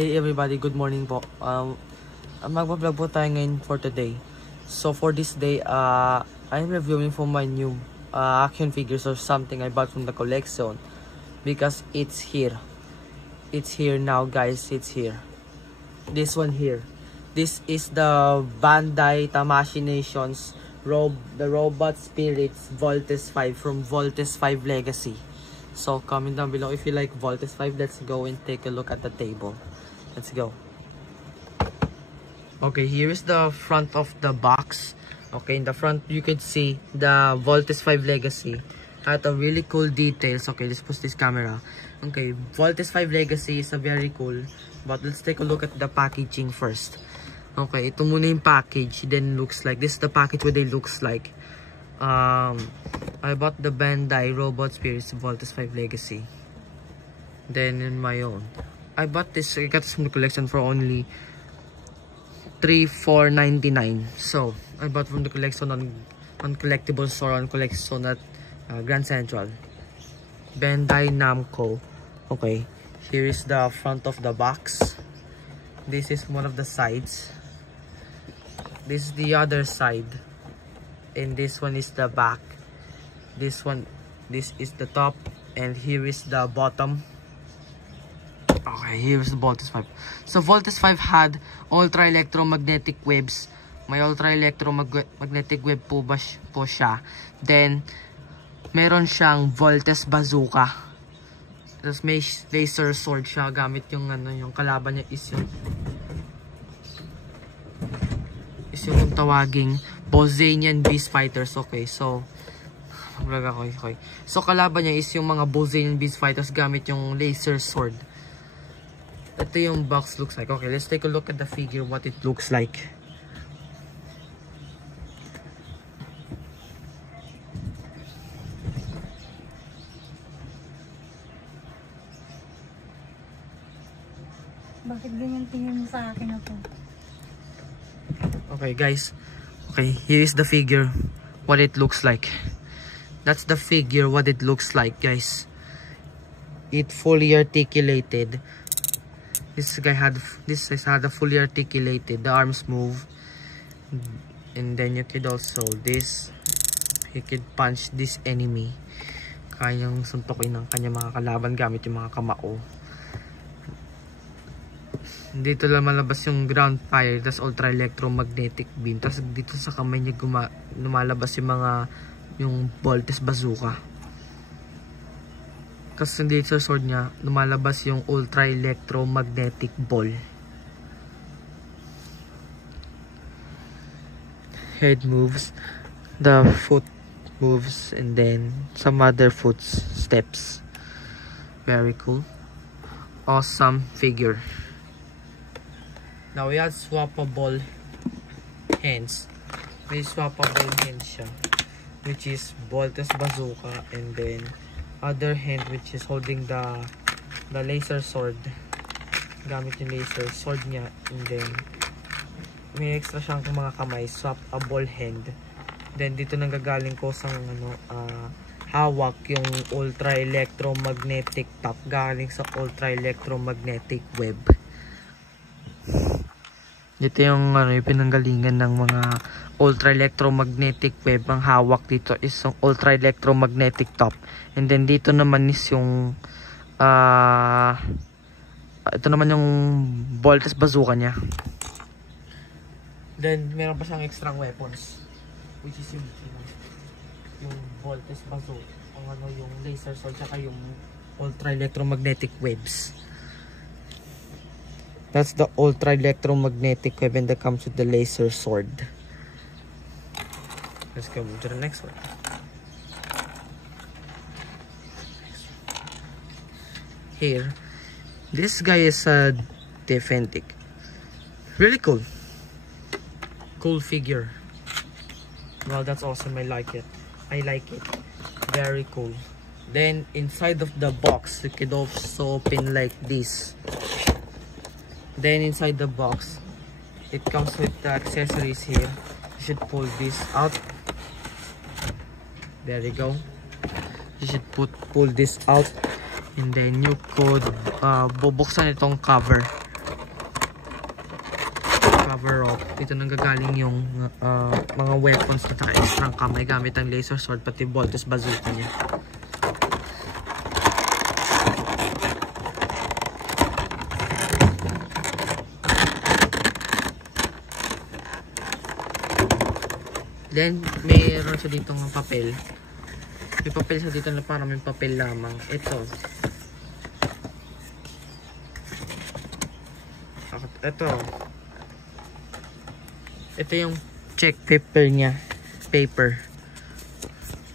Hey everybody, good morning po. Magbablog po tayo ngayon for today. So for this day, I'm reviewing for my new action figures or something I bought from the collection because it's here. It's here now, guys. It's here. This one here. This is the Bandai Tamashii Nations the Robot Spirits Voltes 5 from Voltes 5 Legacy. So comment down below if you like Voltes 5. Let's go and take a look at the table. Let's go. Okay, here is the front of the box. Okay, in the front you can see the Voltes 5 Legacy at a really cool details. Okay, let's push this camera. Okay, Voltes 5 Legacy is a very cool, but let's take a look at the packaging first. Okay, ito muna yung package. Then looks like this is the package what it looks like. I bought the Bandai Robot Spirits Voltes 5 Legacy. Then in my own, I got this from the collection for only $3,499. So I bought from the collection on collectible store on collection at Grand Central. Bandai Namco. Okay, here is the front of the box. This is one of the sides. This is the other side, and this one is the back. This is the top, and here is the bottom. Okay, here's the Voltes 5. So Voltes 5 had ultra electromagnetic waves. May ultra electromagnetic wave po siya. Then meron siyang Voltes bazooka. Tapos may laser sword siya, gamit yung yung kalaban niya is yung tawaging Bosanian Beast Fighters. Okay, so okay. So kalaban niya is yung mga Bosanian Beast Fighters gamit yung laser sword. Ito yung box looks like. Okay, let's take a look at the figure, what it looks like. Bakit ganyan tingin mo sa akin ako? Okay, guys. Okay, here is the figure, what it looks like. That's the figure, what it looks like, guys. It fully articulated. This had a fully articulated. The arms move, and then you could also he could punch this enemy. Kayang suntokin ng kanyang mga kalaban gamit yung mga kamao. Dito lang malabas yung ground fire, tas ultra electromagnetic beam. Tas dito sa kamay niya lumalabas yung Voltes bazooka. Kasi dito sa sword niya, lumalabas yung ultra electromagnetic ball. Head moves, the foot moves, and then some other footsteps. Very cool. Awesome figure. Now we have swappable hands. May swappable hands siya, which is Voltes bazooka, and then other hand which is holding the laser sword, gamit yung laser sword niya, and then may extra siyang mga kamay, swappable hand. Then dito nanggagaling ko sa hawak yung ultra electromagnetic top, galing sa ultra electromagnetic web. Dito yung yung pinanggalingan ng mga ultra electromagnetic web. Ang hawak dito is yung ultra electromagnetic top. And then dito naman is yung ito naman yung Voltes bazooka niya. Then meron pa siyang extra weapons, which is yung Voltes bazooka, yung laser sword, saka yung ultra electromagnetic waves. That's the ultra electromagnetic weapon that comes with the laser sword. Let's go to the next one. Here, this guy is a Defendic. Really cool. Cool figure. Well, that's awesome. I like it. Very cool. Then inside of the box, you could also open like this. Then inside the box, it comes with the accessories here. You should pull this out. There you go. You should pull this out, and then you could bubuksan itong cover. cover up. Dito nanggagaling yung mga weapons at saka extra kamay gamit ang laser sword pati Voltes bazooka niya. Then, mayroon siya dito ng papel. May papel siya dito na parang may papel lamang. Ito. Ito yung check paper niya. Paper.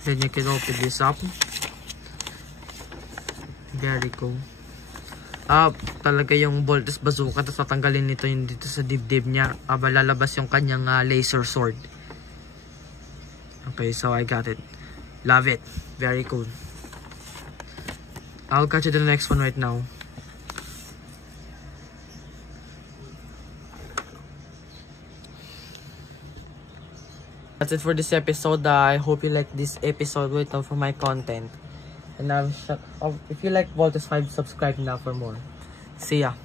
Then you can open this up. Very cool. Talaga yung Voltes bazooka. Tapos tatanggalin nito yung dito sa dibdib niya. Lalabas yung kanyang laser sword. Okay, so I got it. Love it. Very cool. I'll catch you to the next one right now. That's it for this episode. I hope you like this episode. Wait out for my content. And if you like Voltes 5, subscribe now for more. See ya.